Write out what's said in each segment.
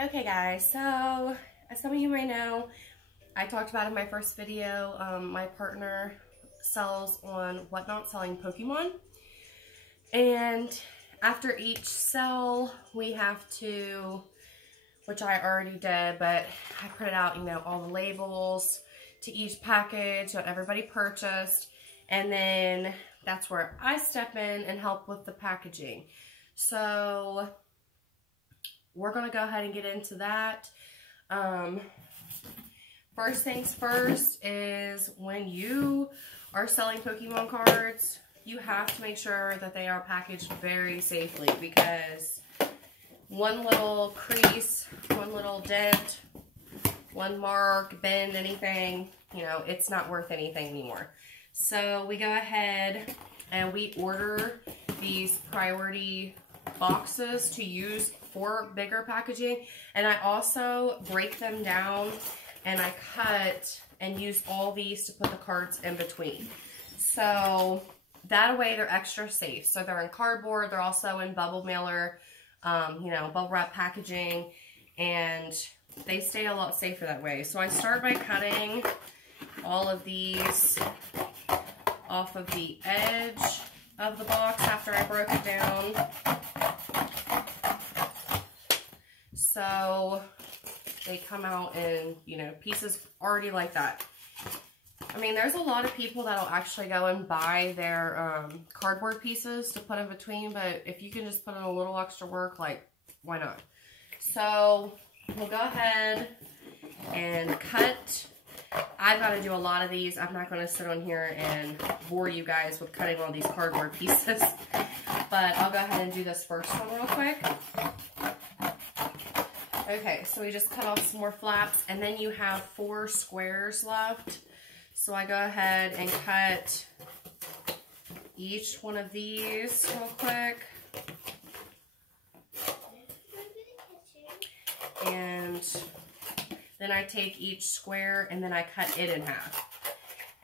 Okay guys, so as some of you may know, I talked about in my first video, my partner sells on Whatnot selling Pokemon. And after each sell, we have to, which I already did, but I printed out, all the labels to each package that everybody purchased. And then that's where I step in and help with the packaging. So we're going to go ahead and get into that. First things first is when you are selling Pokemon cards, you have to make sure that they are packaged very safely, because one little crease, one little dent, one mark, bend, anything, it's not worth anything anymore. So we go ahead and we order these priority boxes to use for bigger packaging, and I also break them down and I cut and use all these to put the cards in between. So that way they're extra safe. So they're in cardboard, they're also in bubble mailer, bubble wrap packaging, and they stay a lot safer that way. So I start by cutting all of these off of the edge of the box after I broke it down. So they come out in, pieces already like that. I mean, there's a lot of people that'll actually go and buy their cardboard pieces to put in between, but if you can just put in a little extra work, why not? So we'll go ahead and cut. I've got to do a lot of these. I'm not going to sit on here and bore you guys with cutting all these cardboard pieces, but I'll go ahead and do this first one real quick. Okay, so we just cut off some more flaps, and then you have 4 squares left. So I go ahead and cut each one of these real quick. And then I take each square and then I cut it in half.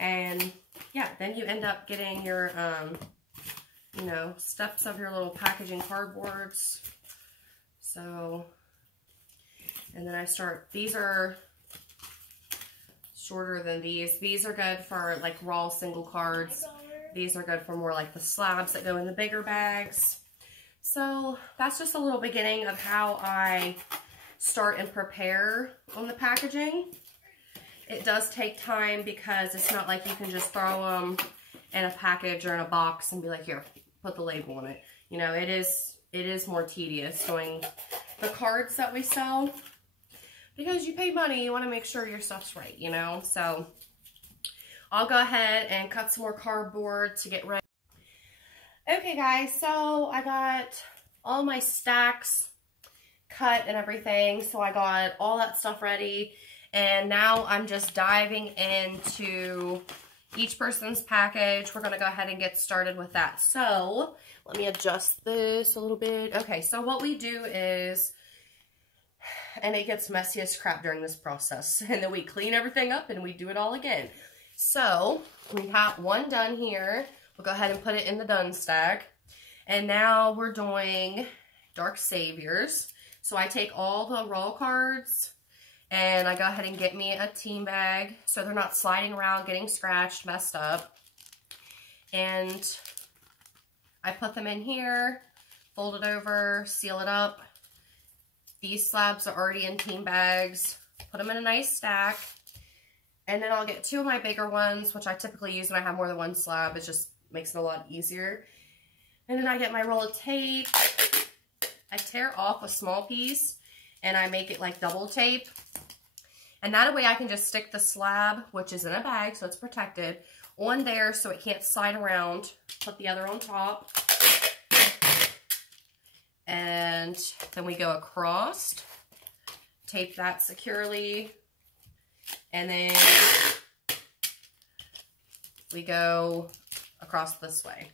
And yeah, then you end up getting your, steps of your little packaging cardboards. So, and then I start, these are shorter than these. These are good for like raw single cards. These are good for more like the slabs that go in the bigger bags. So that's just a little beginning of how I start and prepare on the packaging. It does take time because it's not like you can just throw them in a package or in a box and be like, here, put the label on it. It is more tedious doing the cards that we sell, because you pay money, you want to make sure your stuff's right, So I'll go ahead and cut some more cardboard to get ready. Okay guys, so I got all my stacks cut and everything, so I got all that stuff ready, and now I'm just diving into each person's package. We're going to go ahead and get started with that. So let me adjust this a little bit. Okay, so what we do is, and it gets messy as crap during this process, and then we clean everything up and we do it all again. So we have one done here. We'll go ahead and put it in the done stack. And now we're doing Dark Saviors. So I take all the roll cards and I go ahead and get me a team bag so they're not sliding around, getting scratched, messed up. And I put them in here, fold it over, seal it up. These slabs are already in team bags. Put them in a nice stack. And then I'll get 2 of my bigger ones, which I typically use when I have more than one slab. It just makes it a lot easier. And then I get my roll of tape. I tear off a small piece and I make it like double tape. And that way I can just stick the slab, which is in a bag, so it's protected, on there so it can't slide around. Put the other on top. And then we go across, tape that securely, and then we go across this way.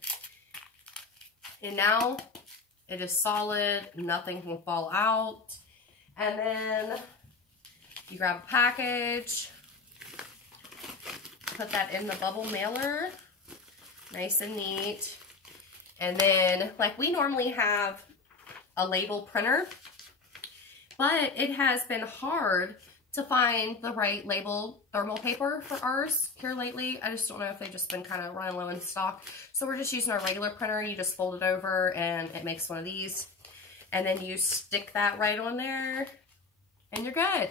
And now it is solid, nothing can fall out. And then you grab a package, put that in the bubble mailer, nice and neat. And then, like we normally have a label printer, but it has been hard to find the right label thermal paper for ours here lately. I just don't know if they've just been kind of running low in stock. So we're just using our regular printer. You just fold it over and it makes one of these. And then you stick that right on there and you're good.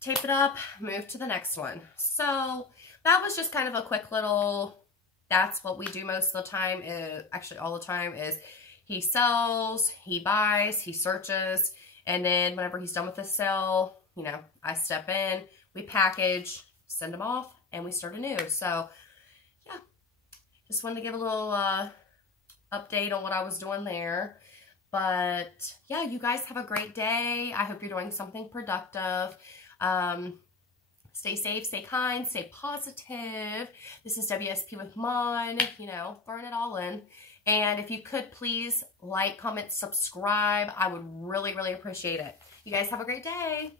Tape it up, move to the next one. So that was just kind of a quick little, that's what we do most of the time, actually all the time, is he sells, he buys, he searches, and then whenever he's done with the sale, you know, I step in, we package, send them off, and we start anew. So, yeah, just wanted to give a little update on what I was doing there. But, yeah, you guys have a great day. I hope you're doing something productive. Stay safe, stay kind, stay positive. This is WSP with Mon, you know, burn it all in. And if you could please like, comment, subscribe, I would really, really appreciate it. You guys have a great day.